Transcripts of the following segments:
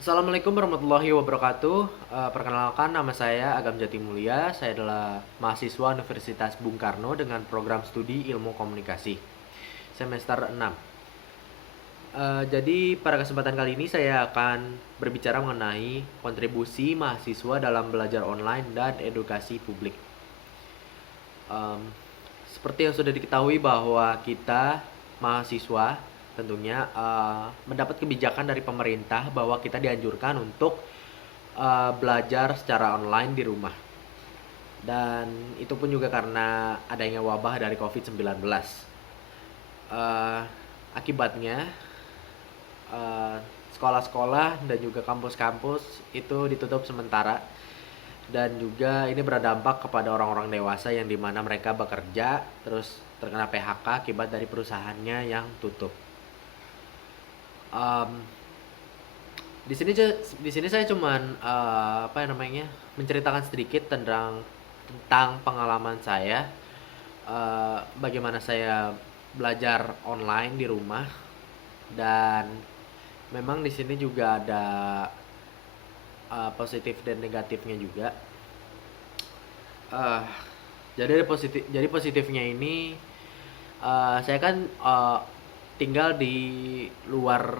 Assalamualaikum warahmatullahi wabarakatuh. Perkenalkan, nama saya Agam Jati Mulia. Saya adalah mahasiswa Universitas Bung Karno dengan program studi Ilmu Komunikasi semester 6. Jadi pada kesempatan kali ini saya akan berbicara mengenai kontribusi mahasiswa dalam belajar online dan edukasi publik. Em, Seperti yang sudah diketahui bahwa kita mahasiswa tentunya mendapat kebijakan dari pemerintah bahwa kita dianjurkan untuk belajar secara online di rumah. Dan itu pun juga karena adanya wabah dari COVID-19. Eh, Akibatnya eh, sekolah-sekolah dan juga kampus-kampus itu ditutup sementara, dan juga ini berdampak kepada orang-orang dewasa yang dimana mereka bekerja terus terkena PHK akibat dari perusahaannya yang tutup. Em, di sini saya cuman apa namanya, menceritakan sedikit tentang pengalaman saya, bagaimana saya belajar online di rumah. Dan memang di sini juga ada positif dan negatifnya juga. Eh, jadi positifnya ini, saya kan tinggal di luar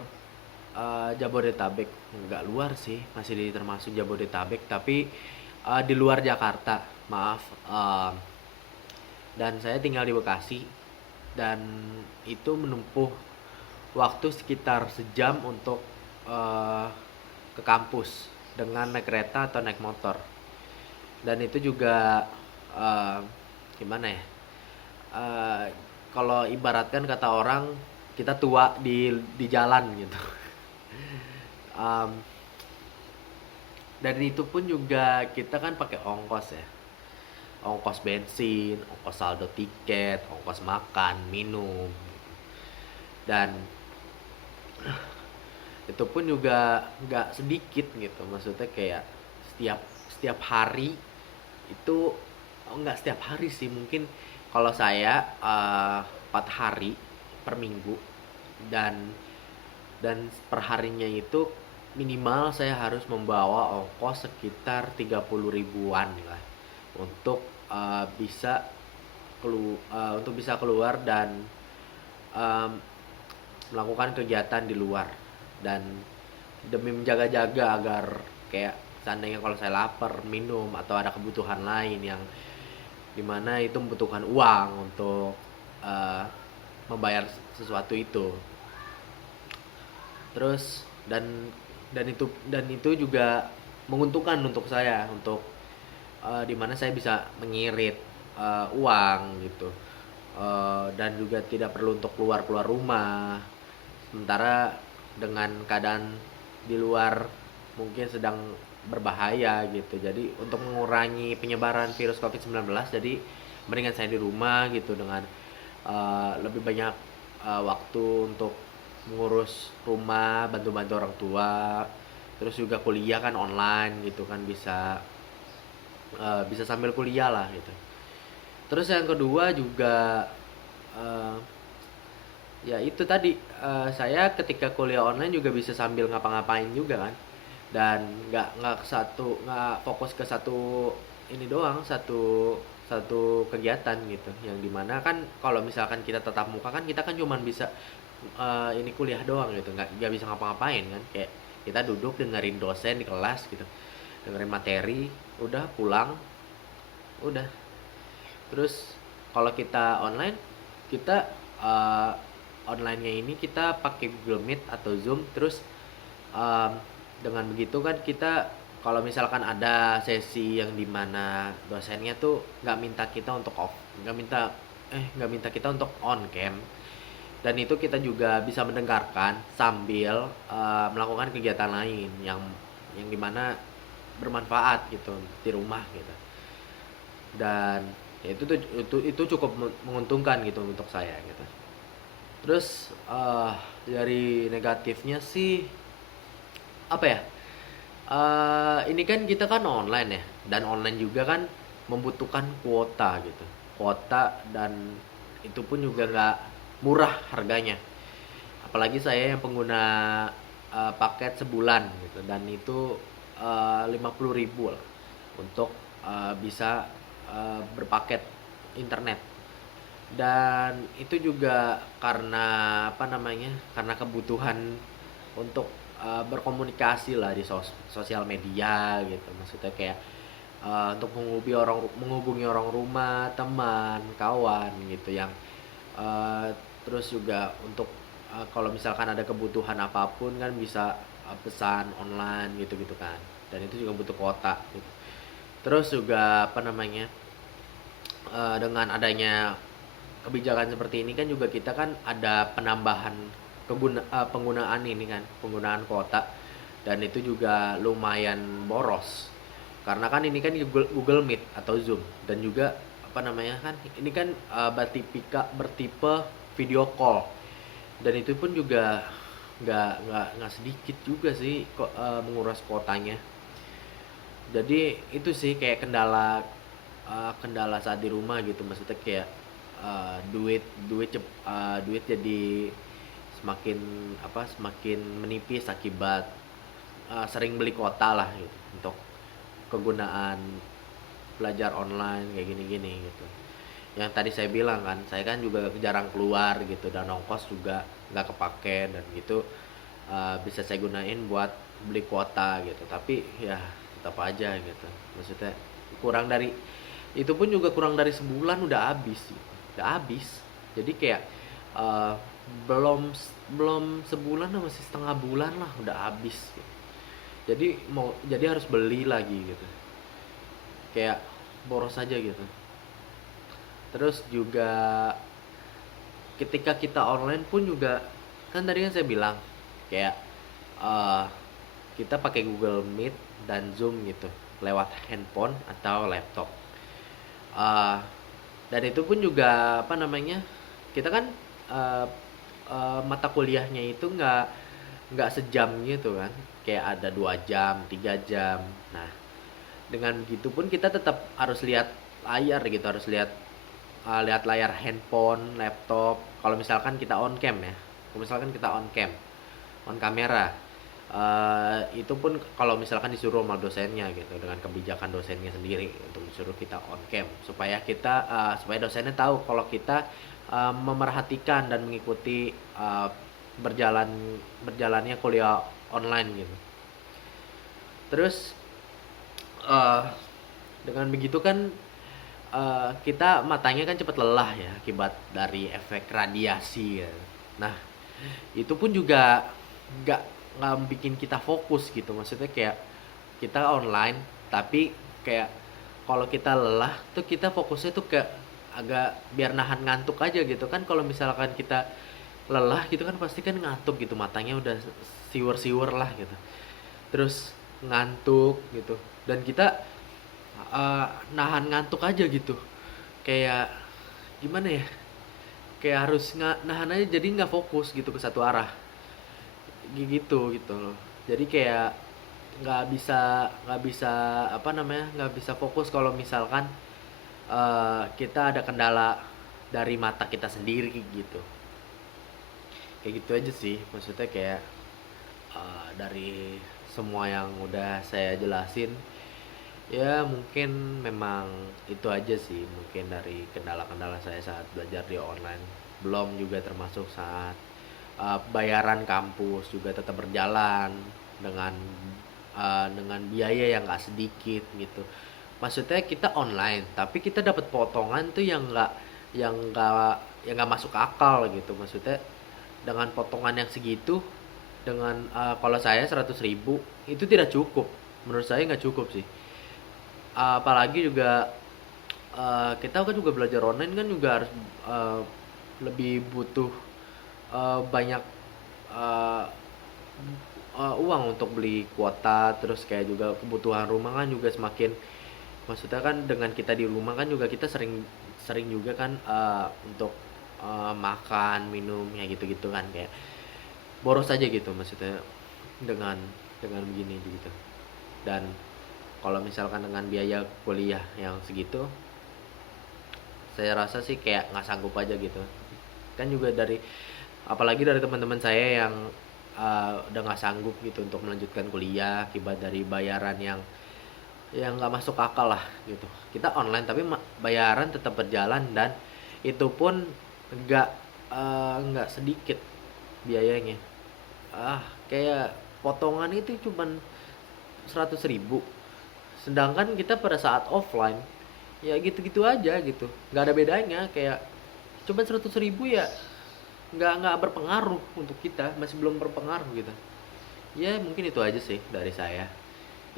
Jabodetabek. Nggak luar sih, masih termasuk Jabodetabek, tapi di luar Jakarta, maaf. Dan saya tinggal di Bekasi, dan itu menempuh waktu sekitar sejam untuk eh, ke kampus dengan naik kereta atau naik motor. Dan itu juga eh, gimana ya, eh, kalau ibaratkan kata orang, kita tua di jalan gitu. Em, dan itu pun juga kita kan pakai ongkos ya, ongkos bensin, ongkos saldo tiket, ongkos makan minum. Dan itu pun juga nggak sedikit gitu, maksudnya kayak setiap setiap hari itu, oh, nggak setiap hari sih, mungkin kalau saya 4 hari per minggu. Dan dan perharinya itu minimal saya harus membawa ongkos sekitar 30 ribuan lah untuk untuk bisa keluar dan em, melakukan kegiatan di luar. Dan demi menjaga-jaga agar kayak seandainya kalau saya lapar minum atau ada kebutuhan lain yang dimana itu membutuhkan uang untuk eh, membayar sesuatu itu. Terus dan itu juga menguntungkan untuk saya, untuk dimana saya bisa mengirit uang gitu. Dan juga tidak perlu untuk keluar rumah. Sementara dengan keadaan di luar mungkin sedang berbahaya gitu. Jadi untuk mengurangi penyebaran virus COVID-19, jadi mendingan saya di rumah gitu, dengan lebih banyak waktu untuk mengurus rumah, bantu-bantu orang tua. Terus juga kuliah kan online gitu kan, bisa sambil kuliah lah gitu. Terus yang kedua juga, eh, ya itu tadi, saya ketika kuliah online juga bisa sambil ngapa-ngapain juga kan. Dan nggak fokus ke satu ini doang, satu satu kegiatan gitu, yang dimana kan kalau misalkan kita tatap muka kan kita kan cuman bisa ini kuliah doang gitu, nggak bisa ngapa-ngapain kan, kayak kita duduk dengerin dosen di kelas gitu, dengerin materi, udah pulang, udah. Terus kalau kita online, kita online-nya ini kita pakai Google Meet atau Zoom. Terus em, dengan begitu kan kita, kalau misalkan ada sesi yang dimana dosennya tuh nggak minta kita untuk on cam, dan itu kita juga bisa mendengarkan sambil melakukan kegiatan lain yang dimana bermanfaat gitu di rumah gitu. Dan ya itu cukup menguntungkan gitu untuk saya gitu. Terus dari negatifnya sih apa ya? Ini kan kita kan online ya, dan online juga kan membutuhkan kuota gitu. Kuota, dan itu pun juga nggak murah harganya. Apalagi saya yang pengguna paket sebulan gitu, dan itu 50.000 lah untuk bisa berpaket internet. Dan itu juga karena apa namanya, karena kebutuhan untuk berkomunikasi lah di sosial media gitu, maksudnya kayak untuk menghubungi orang rumah, teman, kawan gitu yang terus juga untuk kalau misalkan ada kebutuhan apapun kan bisa pesan online gitu-gitu kan, dan itu juga butuh kuota gitu. Terus juga apa namanya, dengan adanya kebijakan seperti ini kan juga kita kan ada penambahan penggunaan ini kan, penggunaan kuota, dan itu juga lumayan boros karena kan ini kan Google Meet atau Zoom, dan juga apa namanya kan ini kan bertipe video call, dan itu pun juga nggak sedikit juga sih kok menguras kuotanya. Jadi itu sih kayak kendala saat di rumah gitu, maksudnya kayak duit duit jadi semakin menipis akibat sering beli kuota lah gitu untuk kegunaan belajar online kayak gini-gini gitu. Yang tadi saya bilang kan, saya kan juga jarang keluar gitu, dan ongkos juga nggak kepake, dan gitu bisa saya gunain buat beli kuota gitu. Tapi ya tetap aja gitu, maksudnya kurang dari itu pun juga kurang dari sebulan udah habis gitu. Udah habis. Jadi kayak eh, belum belum sebulan, masih setengah bulan lah udah habis gitu. Jadi harus beli lagi gitu, kayak boros aja gitu. Terus juga ketika kita online pun juga kan tadi kan saya bilang kayak eh, kita pakai Google Meet dan Zoom gitu lewat handphone atau laptop. Eh, dan itu pun juga apa namanya, kita kan eh, mata kuliahnya itu nggak sejam gitu kan, kayak ada 2 jam 3 jam. Nah, dengan gitu pun kita tetap harus lihat layar gitu, harus lihat layar handphone, laptop. Kalau misalkan kita on cam ya, kalau misalkan kita on kamera, itu pun kalau misalkan disuruh sama dosennya gitu, dengan kebijakan dosennya sendiri untuk disuruh kita on cam, supaya dosennya tahu kalau kita memerhatikan dan mengikuti berjalannya kuliah online gitu. Terus eh, dengan begitu kan kita matanya kan cepat lelah ya akibat dari efek radiasi ya. Nah, itu pun juga nggak nggak bikin kita fokus gitu, maksudnya kayak kita online tapi kayak kalau kita lelah tuh kita fokusnya tuh kayak agak biar nahan ngantuk aja gitu kan. Kalau misalkan kita lelah gitu kan pasti kan ngantuk gitu, matanya udah siwer-siwer lah gitu, terus ngantuk gitu, dan kita nahan ngantuk aja gitu, kayak gimana ya, kayak harus nahan aja, jadi nggak fokus gitu ke satu arah gitu loh. Jadi kayak nggak bisa apa namanya, nggak bisa fokus kalau misalkan kita ada kendala dari mata kita sendiri gitu. Kayak gitu aja sih, maksudnya kayak dari semua yang udah saya jelasin, ya mungkin memang itu aja sih mungkin dari kendala-kendala saya saat belajar di online. Belum juga termasuk saat bayaran kampus juga tetap berjalan dengan biaya yang gak sedikit gitu. Maksudnya kita online tapi kita dapat potongan tuh yang nggak masuk akal gitu. Maksudnya dengan potongan yang segitu, dengan kalau saya 100.000 itu tidak cukup, menurut saya nggak cukup sih. Apalagi juga kita kan juga belajar online kan juga harus uh, lebih butuh banyak uh, uang untuk beli kuota, terus kayak juga kebutuhan rumah kan juga semakin, maksudnya kan dengan kita di rumah kan juga kita sering sering juga kan untuk makan minum ya gitu-gitu kan, kayak boros aja gitu maksudnya dengan begini gitu. Dan kalau misalkan dengan biaya kuliah yang segitu, saya rasa sih kayak nggak sanggup aja gitu kan. Juga dari apalagi dari teman-teman saya yang udah nggak sanggup gitu untuk melanjutkan kuliah akibat dari bayaran yang nggak masuk akal lah gitu. Kita online tapi bayaran tetap berjalan, dan itu pun nggak nggak sedikit biayanya. Kayak potongan itu cuman 100.000, sedangkan kita pada saat offline ya gitu-gitu aja gitu, nggak ada bedanya. Kayak cuman 100.000 ya, nggak berpengaruh untuk kita, masih belum berpengaruh gitu. Ya mungkin itu aja sih dari saya.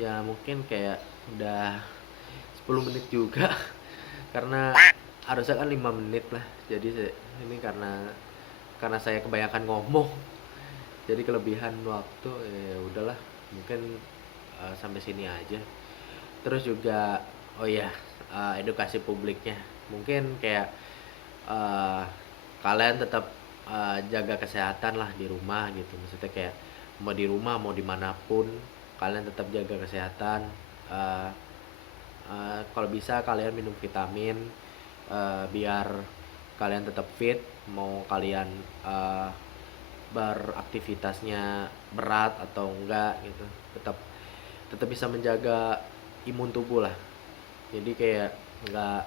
Ya mungkin kayak udah 10 menit juga karena harusnya kan 5 menit lah. Jadi ini karena saya kebanyakan ngomong jadi kelebihan waktu. Ya udahlah, mungkin sampai sini aja. Terus juga, oh ya, edukasi publiknya mungkin kayak eh, kalian tetap jaga kesehatan lah di rumah gitu. Maksudnya kayak mau di rumah mau dimanapun, kalian tetap jaga kesehatan. eh, Kalau bisa kalian minum vitamin biar kalian tetap fit, mau kalian eh, beraktivitasnya berat atau enggak gitu, tetap tetap bisa menjaga imun tubuh lah. Jadi kayak nggak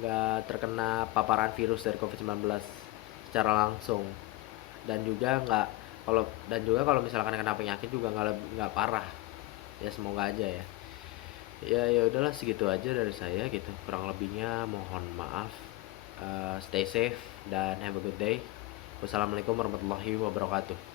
nggak terkena paparan virus dari COVID-19 secara langsung. Dan juga nggak kalau misalkan kena penyakit juga nggak parah. Ya semoga aja ya. Ya udahlah, segitu aja dari saya gitu, kurang lebihnya mohon maaf. Stay safe dan have a good day. Wassalamualaikum warahmatullahi wabarakatuh.